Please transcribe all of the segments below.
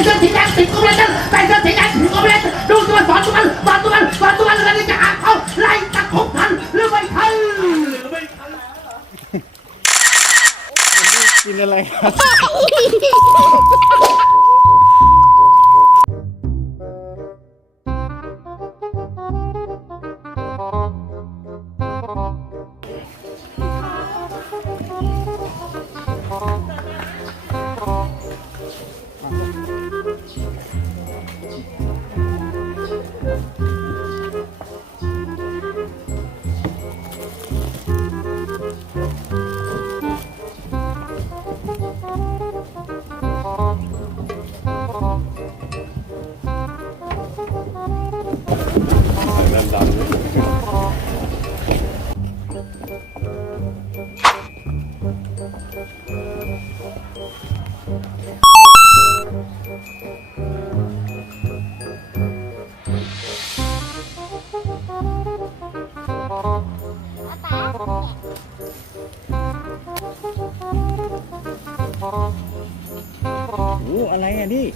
Ay, โอ้อะไรอะนี่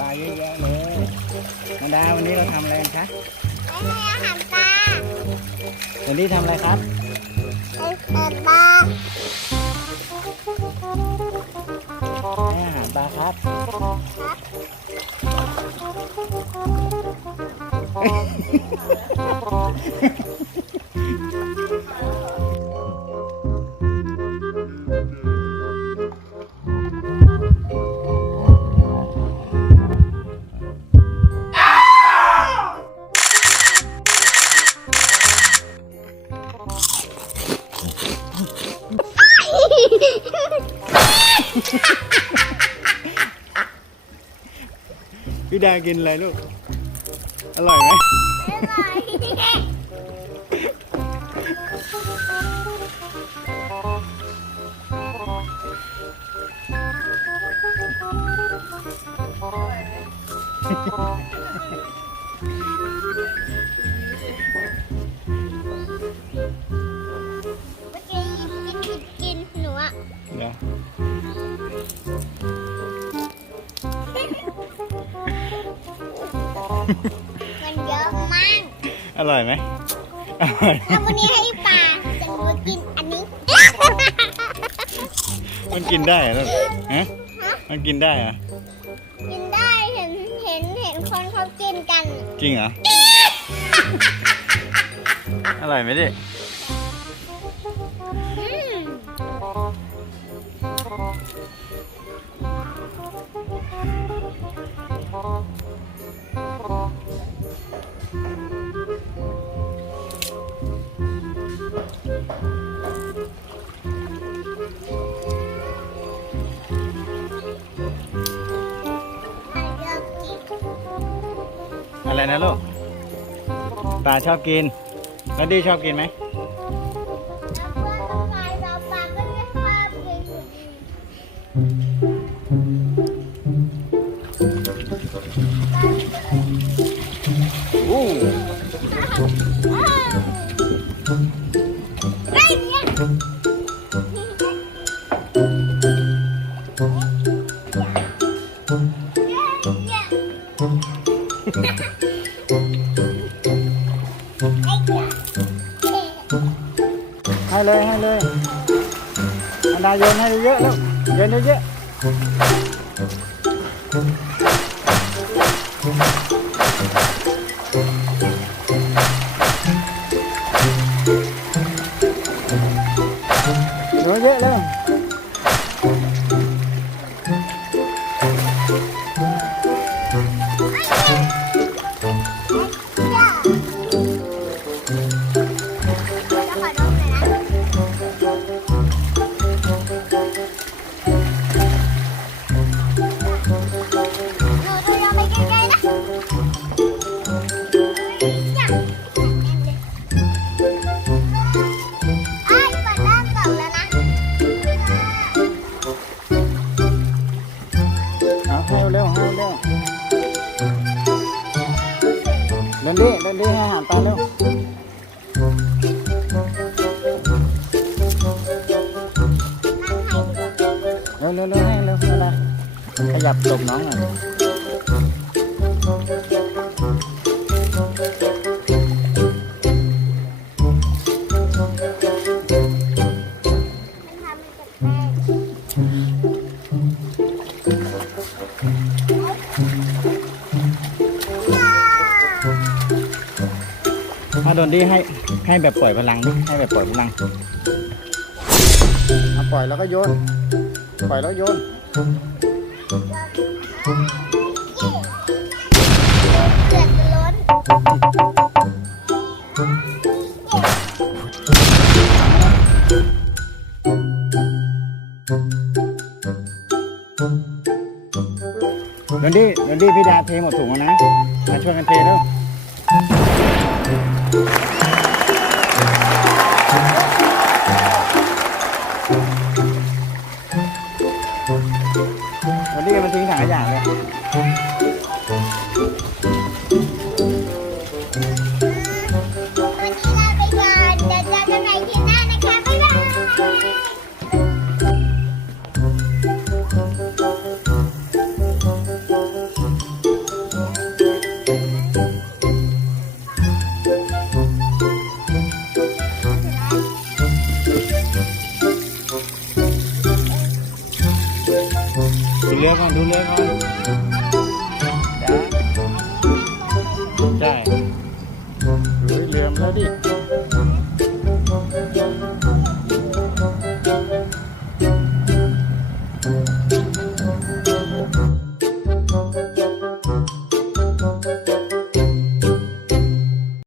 ปลาเยอะแยะเลยมาดาวันนี้เราทำอะไรกันคะให้อาหารปลาวันนี้ทำอะไรครับให้เปิดปลาให้อาหารปลาครับ พี่ดากินอะไรลูก อร่อยไหม มันเยอะมาก อร่อยไหมอร่อยถ้าวันนี้ให้ปลาจะหนูกินอันนี้ มันกินได้เหรอลูกฮะมันกินได้เหรอกินได้เห็นเห็นเห็นคนเขากินกัน จริงเหรอ อร่อยไหมดิอืม อะไรนะลูกปลาชอบกินแล้วดีชอบกินไหม ไอ้เหี้ยให้เลยให้เลยให้ดาโยนให้เยอะๆแล้วโยนเยอะๆ นดิเดินดิให้อาหารปลาเร็วเร็วเร็วเร็วให้เร็วอะไรขยับตบน้องหน่อย ถ้าโดนดิให้ให้แบบปล่อยพลังดิให้แบบปล่อยพลังเอาปล่อยแล้วก็โยน ปล่อยแล้วโยนเดือดล้นโดนดิโดนดิพี่ดาเทหมดถุงแล้วนะ มาช่วยกันเทแล้ว นดิมันทิ้งถังขยะเลยวันนี้ลาไปก่อนเดี๋ยวเจอกันใหม่คลิปหน้านะคะบ๊าย เรือก่อนดูเรือก่อนจ้าใช่เฮ้ยเรือมนแล้วดิ